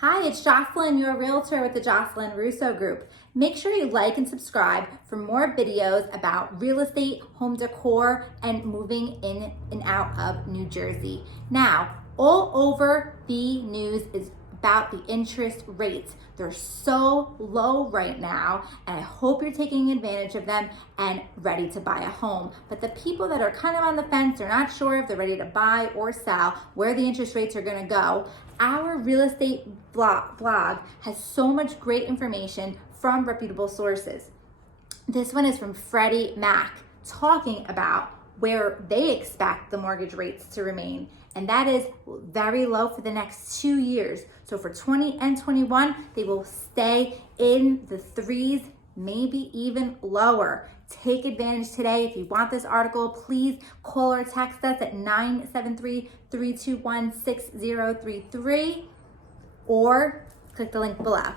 Hi, it's Jocelyn, your realtor with the Jocelyn Russo Group. Make sure you like and subscribe for more videos about real estate, home decor, and moving in and out of New Jersey. Now, all over the news is about the interest rates. They're so low right now, and I hope you're taking advantage of them and ready to buy a home. But the people that are kind of on the fence, they're not sure if they're ready to buy or sell, where the interest rates are gonna go. Our real estate blog has so much great information from reputable sources. This one is from Freddie Mac talking about where they expect the mortgage rates to remain. And that is very low for the next 2 years. So for 20 and 21, they will stay in the threes, maybe even lower. Take advantage today. If you want this article, please call or text us at 973-321-6033 or click the link below.